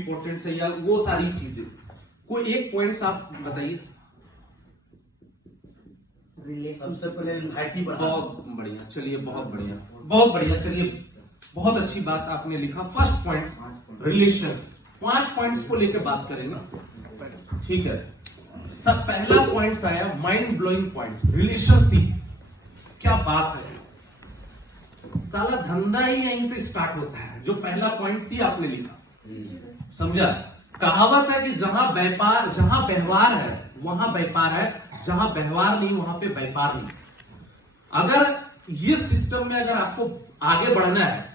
Important है या वो सारी चीजें, कोई एक पॉइंट्स आप बताइए। सबसे पहले लाइटी बढ़ा। बहुत बढ़िया, चलिए बहुत बढ़िया, बहुत बढ़िया। चलिए बहुत अच्छी बात आपने लिखा। फर्स्ट पॉइंट रिलेशंस, 5 पॉइंट्स को लेकर बात करेंगे, ठीक है। सब पहला पॉइंट्स आया माइंड ब्लोइंग पॉइंट, रिलेशनशिप। क्या बात है, साला धंधा ही यहीं से स्टार्ट होता है। जो पहला पॉइंट ही आपने लिखा, समझा। कहावत है कि जहां व्यापार, जहां व्यवहार है वहां व्यापार है, जहां व्यवहार नहीं वहां पे व्यापार नहीं। अगर ये सिस्टम में अगर आपको आगे बढ़ना है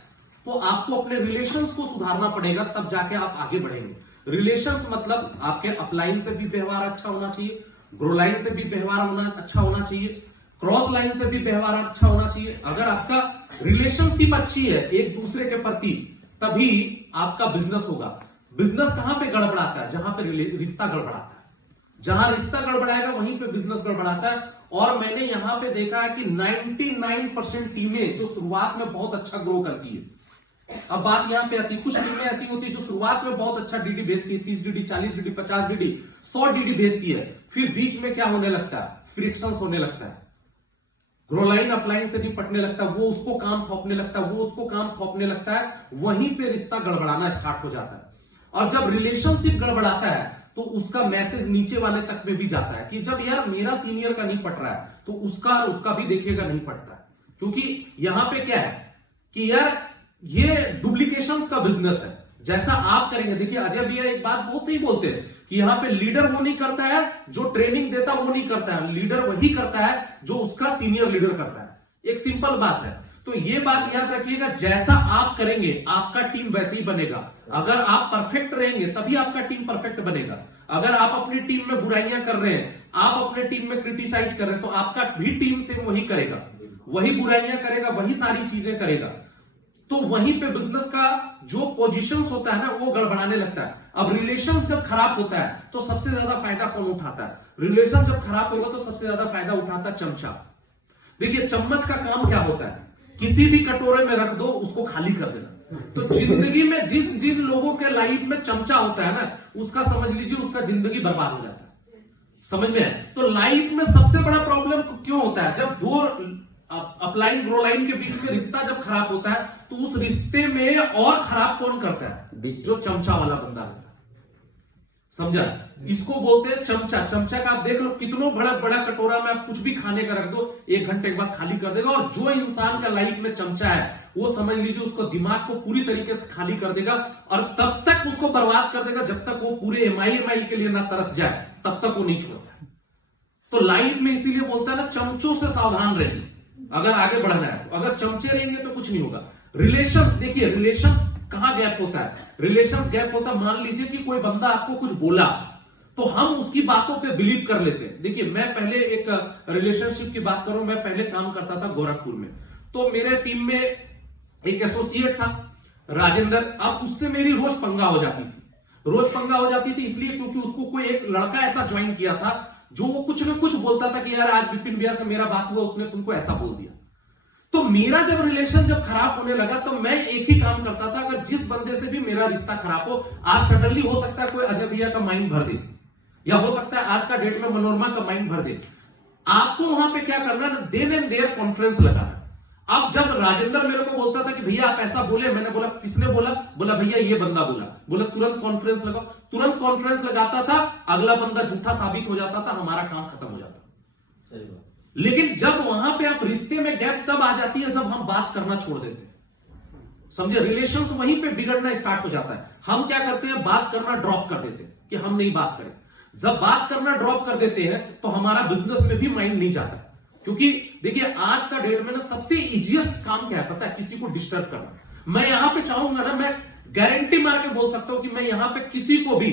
तो आपको अपने रिलेशंस को सुधारना पड़ेगा, तब जाके आप आगे बढ़ेंगे। रिलेशंस मतलब आपके अपलाइन से भी व्यवहार अच्छा होना चाहिए, ग्रो लाइन से भी व्यवहार अच्छा होना चाहिए, क्रॉस लाइन से भी व्यवहार अच्छा होना चाहिए। अगर आपका रिलेशनशिप अच्छी है एक दूसरे के प्रति, तभी आपका बिजनेस होगा। बिजनेस कहां पे गड़बड़ाता है? जहां पे रिश्ता गड़बड़ाता है। जहां रिश्ता गड़बड़ाएगा वहीं पे बिजनेस गड़बड़ाता है। और मैंने यहां पे देखा है कि 99% टीमें जो शुरुआत में बहुत अच्छा ग्रो करती है, अब बात यहां पे आती है, कुछ टीमें ऐसी होती है जो शुरुआत में बहुत अच्छा डीडी भेजती है, 30 डीडी, 40 डीडी, 50 डीडी, 100 डीडी भेजती है, फिर बीच में क्या होने लगता है? फ्रिक्शंस होने लगता है, ग्रोलाइन अपलाइन से नहीं पटने लगता, वो उसको काम थोपने लगता है, वो उसको काम थोपने लगता है, वहीं पे रिश्ता गड़बड़ाना स्टार्ट हो जाता है। और जब रिलेशनशिप गड़बड़ाता है तो उसका मैसेज नीचे वाले तक में भी जाता है कि जब यार मेरा सीनियर का नहीं पट रहा है तो उसका भी देखिएगा नहीं पटता है। क्योंकि यहां पे क्या है कि यार ये डुप्लीकेशंस का बिजनेस है। जैसा आप करेंगे, देखिए अजय भैया एक बात बहुत सही बोलते हैं कि यहां पे लीडर वो नहीं करता है जो ट्रेनिंग देता, वो नहीं करता है, लीडर वही करता है जो उसका सीनियर लीडर करता है। एक सिंपल बात है। तो ये बात याद रखिएगा, जैसा आप करेंगे आपका टीम वैसे ही बनेगा। अगर आप परफेक्ट रहेंगे तभी आपका टीम परफेक्ट बनेगा। अगर आप अपनी टीम में बुराइयां कर रहे हैं, आप अपने टीम में क्रिटिसाइज कर रहे हैं, तो आपका भी टीम से वही करेगा, वही बुराइयां करेगा, वही सारी चीजें करेगा। तो वहीं पे बिजनेस का जो पोजीशंस होता है ना, वो गड़बड़ाने लगता है। अब रिलेशन जब खराब होता है तो सबसे ज्यादा फायदा कौन उठाता है? रिलेशन जब खराब होगा तो सबसे ज्यादा फायदा उठाता है चमचा। देखिए चम्मच का काम क्या होता है? किसी भी कटोरे में रख दो, उसको खाली कर देना। तो जिंदगी में जिन लोगों के लाइफ में चमचा होता है ना, उसका समझ लीजिए उसका जिंदगी बर्बाद हो जाता है। समझ में है? तो लाइफ में सबसे बड़ा प्रॉब्लम क्यों होता है? जब दो अपलाइन ग्रो लाइन के बीच में रिश्ता जब खराब होता है तो उस रिश्ते में और खराब कौन करता है? जो चमचा वाला बंदा होता है। समझा? इसको बोलते हैं चमचा। चमचा का आप देख लो, कितनों बड़ा बड़ा कटोरा में आप कुछ भी खाने का रख दो, 1 घंटे के बाद खाली कर देगा। और जो इंसान का लाइफ में चमचा है, वो समझ लीजिए उसको दिमाग को पूरी तरीके से खाली कर देगा और तब तक उसको बर्बाद कर देगा जब तक वो पूरे एमआई के लिए ना तरस जाए, तब तक वो नहीं छोड़ता। तो लाइफ में इसीलिए बोलता है ना, चमचों से सावधान रहिए अगर आगे बढ़ना है। अगर चमचे रहेंगे तो कुछ नहीं होगा। रिलेशंस, देखिए रिलेशंस कहां गैप होता है? रिलेशंस गैप होता है, मान लीजिए कि कोई बंदा आपको कुछ बोला तो हम उसकी बातों पे बिलीव कर लेते हैं। देखिए मैं पहले एक रिलेशनशिप की बात करूं, मैं पहले काम करता था गोरखपुर में, तो मेरे टीम में एक एसोसिएट था राजेंद्र। अब उससे मेरी रोज पंगा हो जाती थी, रोज पंगा हो जाती थी इसलिए क्योंकि उसको कोई एक लड़का ऐसा ज्वाइन किया था जो वो कुछ ना कुछ बोलता था कि यार आज विपिन भैया से मेरा बात हुआ, उसने तुमको ऐसा बोल दिया। तो मेरा जब रिलेशन जब खराब होने लगा तो मैं एक ही काम करता था, अगर जिस बंदे से भी मेरा रिश्ता खराब हो, आज सडनली हो सकता है कोई अजय भैया का माइंड भर दे, या हो सकता है आज का डेट में मनोरमा का माइंड भर दे, आपको वहां पे क्या करना ना, देन एंड देयर कॉन्फ्रेंस लगाना। अब जब राजेंद्र मेरे को बोलता था कि भैया आप ऐसा बोले, मैंने बोला किसने बोला? बोला भैया ये बंदा बोला। बोला तुरंत कॉन्फ्रेंस लगाओ। तुरंत कॉन्फ्रेंस लगाता था, अगला बंदा झूठा साबित हो जाता था, हमारा काम खत्म हो जाता। सही बात। लेकिन जब वहां पे आप रिश्ते में गैप तब आ जाती है जब हम बात करना छोड़ देते हैं। समझे? रिलेशंस वहीं पे बिगड़ना स्टार्ट हो जाता है। हम क्या करते हैं? बात करना ड्रॉप कर देते हैं कि हम नहीं बात करें। जब बात करना ड्रॉप कर देते हैं तो हमारा बिजनेस में भी माइंड नहीं जाता। क्योंकि देखिए आज का डेट में ना सबसे इजीएस्ट काम क्या है पता है? किसी को डिस्टर्ब करना। मैं यहां पे चाहूंगा ना, मैं गारंटी मार के बोल सकता हूं कि मैं यहां पे किसी को भी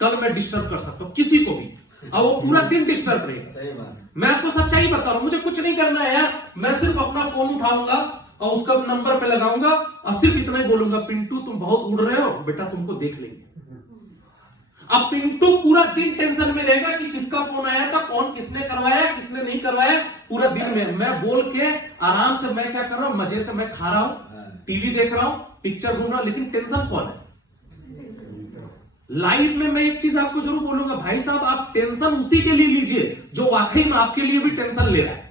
कल मैं डिस्टर्ब कर सकता हूं, किसी को भी, और वो पूरा दिन डिस्टर्ब रहेगा। सही बात। मैं आपको सच्चाई बता रहा हूं, मुझे कुछ नहीं करना है यार। मैं सिर्फ अपना फोन उठाऊंगा और उसका नंबर पे लगाऊंगा और सिर्फ इतना ही बोलूंगा, पिंटू तुम बहुत उड़ रहे हो बेटा, तुमको देख लेंगे। अब पिंटू पूरा दिन टेंशन में रहेगा कि किसका फोन आया था, कौन किसने करवाया, किसने नहीं करवाया। पूरा दिन में मैं बोल के आराम से मैं क्या कर रहा हूं, मजे से मैं खा रहा हूं, टीवी देख रहा हूं, पिक्चर घूम रहा हूं, लेकिन टेंशन कौन है? लाइफ में मैं एक चीज आपको जरूर बोलूंगा, भाई साहब आप टेंशन उसी के लिए लीजिए जो वाकई में आपके लिए भी टेंशन ले रहा है।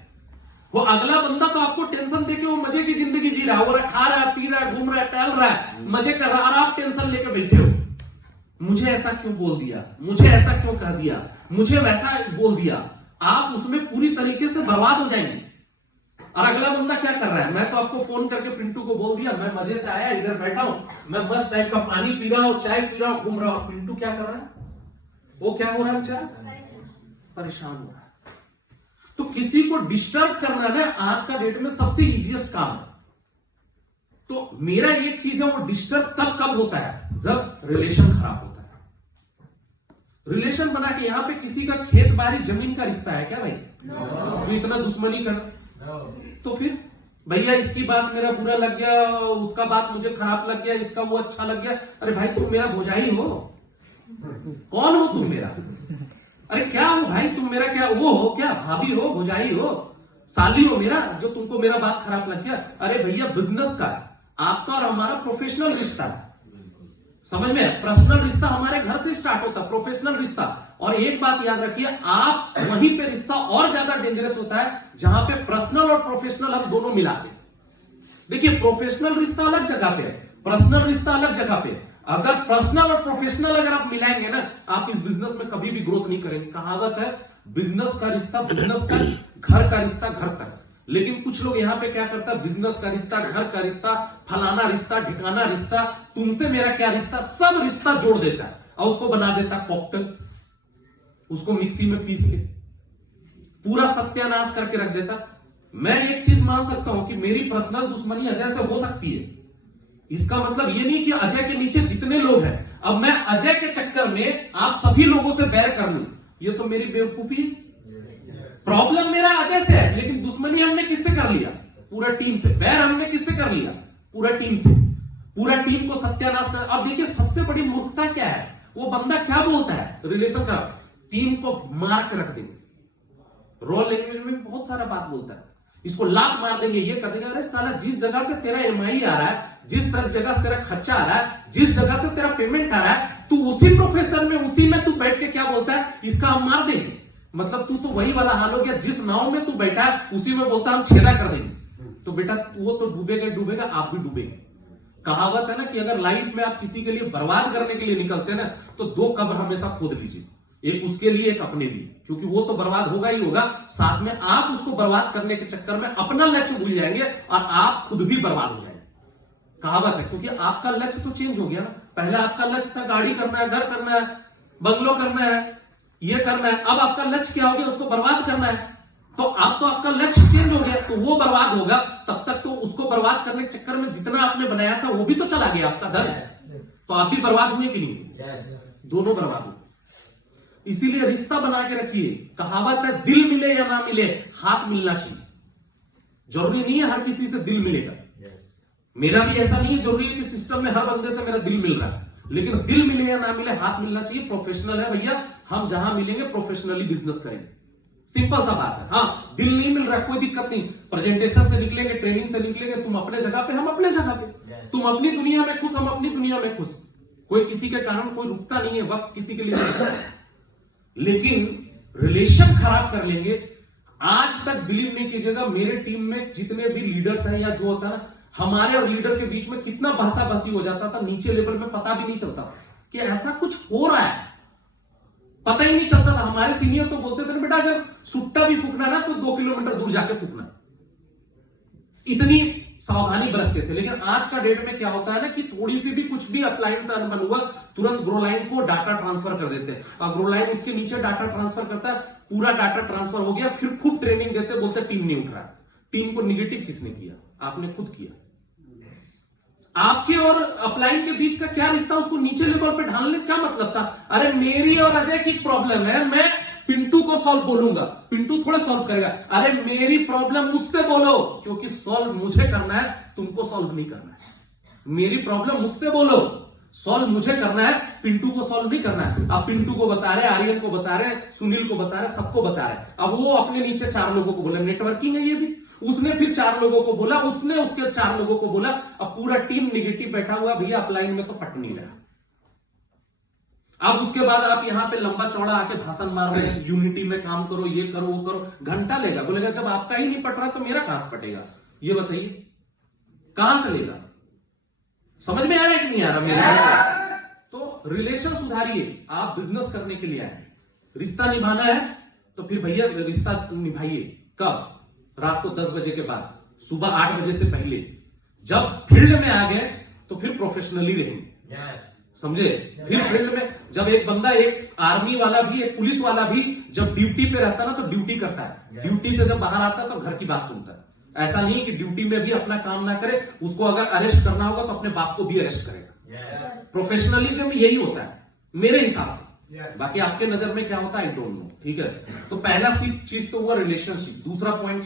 वो अगला बंदा तो आपको टेंशन देके वो मजे की जिंदगी जी रहा है, वो खा रहा है, पी रहा है, घूम रहा है, टहल रहा है, मजे कर रहा है, और आप टेंशन लेके बैठे हो। मुझे ऐसा क्यों बोल दिया, मुझे ऐसा क्यों कह दिया, मुझे वैसा बोल दिया, आप उसमें पूरी तरीके से बर्बाद हो जाएंगे। और अगला बंदा क्या कर रहा है, मैं तो आपको फोन करके पिंटू को बोल दिया, मैं मजे से आया, इधर बैठा हूं, मैं मस्त टाइप का पानी पी रहा हूं, चाय पी रहा हूं, घूम रहा हूं। पिंटू क्या कर रहा है, वो क्या हो रहा है बेचारा, परेशान हो रहा है। तो किसी को डिस्टर्ब करना ना आज का डेट में सबसे इजीएस्ट काम है। तो मेरा एक चीज है, वो डिस्टर्ब तब कब होता है जब रिलेशन खराब होता है। रिलेशन बना के यहां पे किसी का खेत बाड़ी जमीन का रिश्ता है क्या भाई, जो इतना दुश्मनी कर, तो फिर भैया इसकी बात मेरा बुरा लग गया, उसका बात मुझे खराब लग गया, इसका वो अच्छा लग गया। अरे भाई तुम मेरा भौजाई हो, कौन हो तुम मेरा, अरे क्या हो भाई तुम मेरा, क्या वो हो, क्या भाभी हो, भौजाई हो, साली हो मेरा, जो तुमको मेरा बात खराब लग गया। अरे भैया बिजनेस का आपका और हमारा प्रोफेशनल रिश्ता है, समझ में, पर्सनल रिश्ता हमारे घर से स्टार्ट होता है, प्रोफेशनल रिश्ता। और एक बात याद रखिए, आप वहीं पे रिश्ता और ज्यादा डेंजरस होता है जहां पे पर्सनल और प्रोफेशनल हम दोनों मिलाते हैं। देखिए प्रोफेशनल रिश्ता अलग जगह पे है, पर्सनल रिश्ता अलग जगह पे। अगर पर्सनल और प्रोफेशनल अगर आप मिलाएंगे ना, आप इस बिजनेस में कभी भी ग्रोथ नहीं करेंगे। कहावत है बिजनेस का रिश्ता बिजनेस तक, घर का रिश्ता घर तक। लेकिन कुछ लोग यहां पे क्या करता है, बिजनेस का रिश्ता, घर का रिश्ता, फलाना रिश्ता, ठिकाना रिश्ता, तुमसे मेरा क्या रिश्ता, सब रिश्ता जोड़ देता है और उसको बना देता कॉकटेल, उसको मिक्सी में पीस के पूरा सत्यानाश करके रख देता। मैं एक चीज मान सकता हूं कि मेरी पर्सनल दुश्मनी अजय से हो सकती है, इसका मतलब ये नहीं कि अजय के नीचे जितने लोग हैं, अब मैं अजय के चक्कर में आप सभी लोगों से बैर कर लूं, ये तो मेरी बेवकूफी। प्रॉब्लम मेरा अजय से है, लेकिन दुश्मनी हमने किससे कर लिया, पूरा टीम से। बैर हमने किससे कर लिया, पूरा टीम से। पूरा टीम को सत्यानाश कर। अब देखिए सबसे बड़ी मूर्खता क्या है, वो बंदा क्या बोलता है, रिलेशन का टीम को मार के रख देंगे, रॉ लैंग्वेज में बहुत सारा बात बोलता है, इसको लात मार देंगे, ये कर देंगे। अरे साला जिस जगह से तेरा एमआई आ रहा है, जिस जगह से तेरा खर्चा आ रहा है, जिस जगह से तेरा पेमेंट आ रहा है, तू उसी प्रोफेशन में उसी में तू बैठ के क्या बोलता है, इसका हम मार देंगे। मतलब तू तो वही वाला हाल हो गया, जिस नाव में तू बैठा है उसी में बोलता हम छेदा कर देंगे। तो बेटा वो तो डूबेगा डूबेगा, आप भी डूबेंगे। कहावत है ना कि अगर लाइफ में आप किसी के लिए बर्बाद करने के लिए निकलते हैं ना, तो दो कब्र हमेशा खोद लीजिए, एक उसके लिए एक अपने लिए, क्योंकि वो तो बर्बाद होगा ही होगा, साथ में आप उसको बर्बाद करने के चक्कर में अपना लक्ष्य भूल जाएंगे और आप खुद भी बर्बाद हो जाएंगे। कहावत है, क्योंकि आपका लक्ष्य तो चेंज हो गया ना। पहले आपका लक्ष्य था गाड़ी करना है, घर करना है, बंगलो करना है, ये करना है। अब आपका लक्ष्य क्या हो गया, उसको बर्बाद करना है। तो अब तो आपका लक्ष्य चेंज हो गया, तो वो बर्बाद होगा। तब तक तो उसको बर्बाद करने के चक्कर में जितना आपने बनाया था वो भी तो चला गया, आपका धन। तो आप भी बर्बाद हुए कि नहीं, दोनों बर्बाद हुए। इसीलिए रिश्ता बना के रखिए। कहावत है दिल मिले या ना मिले, हाथ मिलना चाहिए। जरूरी नहीं है हर किसी से दिल मिलेगा, मेरा भी ऐसा नहीं है जरूरी है कि सिस्टम में हर बंदे से मेरा दिल मिल रहा है, लेकिन दिल मिले या ना मिले हाथ मिलना चाहिए। प्रोफेशनल है भैया, हम जहां मिलेंगे प्रोफेशनली बिजनेस करेंगे, सिंपल सा बात है। हाँ दिल नहीं मिल रहा कोई दिक्कत नहीं, प्रेजेंटेशन से निकलेंगे, ट्रेनिंग से निकलेंगे, तुम अपने जगह पे हम अपने जगह पे, तुम अपनी दुनिया में खुश हम अपनी दुनिया में खुश। कोई किसी के कारण कोई रुकता नहीं है, वक्त किसी के लिए नहीं रुकता। लेकिन रिलेशन खराब कर लेंगे। आज तक बिलीव नहीं कीजिएगा, मेरे टीम में जितने भी लीडर्स हैं या जो होता है ना, हमारे और लीडर के बीच में कितना भाषा भाषी हो जाता था, नीचे लेवल पे पता भी नहीं चलता कि ऐसा कुछ हो रहा है, पता ही नहीं चलता था। हमारे सीनियर तो बोलते थे बेटा अगर सुट्टा भी फूकना ना तो 2 किलोमीटर दूर जाके फूकना, इतनी सावधानी बरतते थे। लेकिन आज का डेट में क्या होता है ना कि थोड़ी सी भी कुछ भी अप्लायंस अनबन हुआ, तुरंत ग्रोलाइन को डाटा ट्रांसफर कर देते हैं, और ग्रोलाइन उसके नीचे डाटा ट्रांसफर करता है, पूरा डाटा ट्रांसफर हो गया, फिर खूब ट्रेनिंग देते, बोलते टीम नहीं उठ रहा। टीम को निगेटिव किसने किया, आपने खुद किया। आपके और अपलाइन के बीच का क्या रिश्ता, उसको नीचे लेवल पे ढालने का मतलब था। अरे मेरी और अजय की प्रॉब्लम है, मैं पिंटू को सॉल्व बोलूंगा, पिंटू थोड़ा सॉल्व करेगा। अरे मेरी प्रॉब्लम मुझसे बोलो, क्योंकि सॉल्व मुझे करना है, तुमको सॉल्व नहीं करना है। मेरी प्रॉब्लम मुझसे बोलो, सॉल्व मुझे करना है, पिंटू को सॉल्व नहीं करना है। अब पिंटू को बता रहे, आर्यन को बता रहे, सुनील को बता रहे, सबको बता रहे। अब वो अपने नीचे 4 लोगों को बोला, नेटवर्किंग है ये भी। उसने फिर 4 लोगों को बोला, उसने उसके 4 लोगों को बोला। अब पूरा टीम निगेटिव बैठा हुआ, भैया अपलाइन में तो पट नहीं रहा। अब उसके बाद आप यहां पे लंबा चौड़ा आके भाषण मार रहे हैं, यूनिटी में काम करो, ये करो वो करो, घंटा लेगा। बोलेगा जब आपका ही नहीं पट रहा तो मेरा कहां से पटेगा, ये बताइए कहां से लेगा। समझ में आ रहा है कि नहीं आ रहा मेरे? तो रिलेशन सुधारिए। आप बिजनेस करने के लिए आए, रिश्ता निभाना है तो फिर भैया रिश्ता निभाइए। कब? रात को 10 बजे के बाद, सुबह 8 बजे से पहले। जब फील्ड में आ गए तो फिर प्रोफेशनली रहेंगे, समझे? फिर फील्ड में जब एक बंदा, एक आर्मी वाला भी, एक पुलिस वाला भी जब ड्यूटी पे रहता ना तो ड्यूटी करता है, ड्यूटी से जब बाहर आता तो घर की बात सुनता है। ऐसा नहीं कि ड्यूटी में भी अपना काम ना करे, उसको अगर अरेस्ट करना होगा तो अपने बाप को भी अरेस्ट करेगा। प्रोफेशनलिज्म यही होता है मेरे हिसाब से, बाकी आपके नजर में क्या होता है आई डोंट नो। ठीक है, तो पहला चीज तो हुआ रिलेशनशिप। दूसरा पॉइंट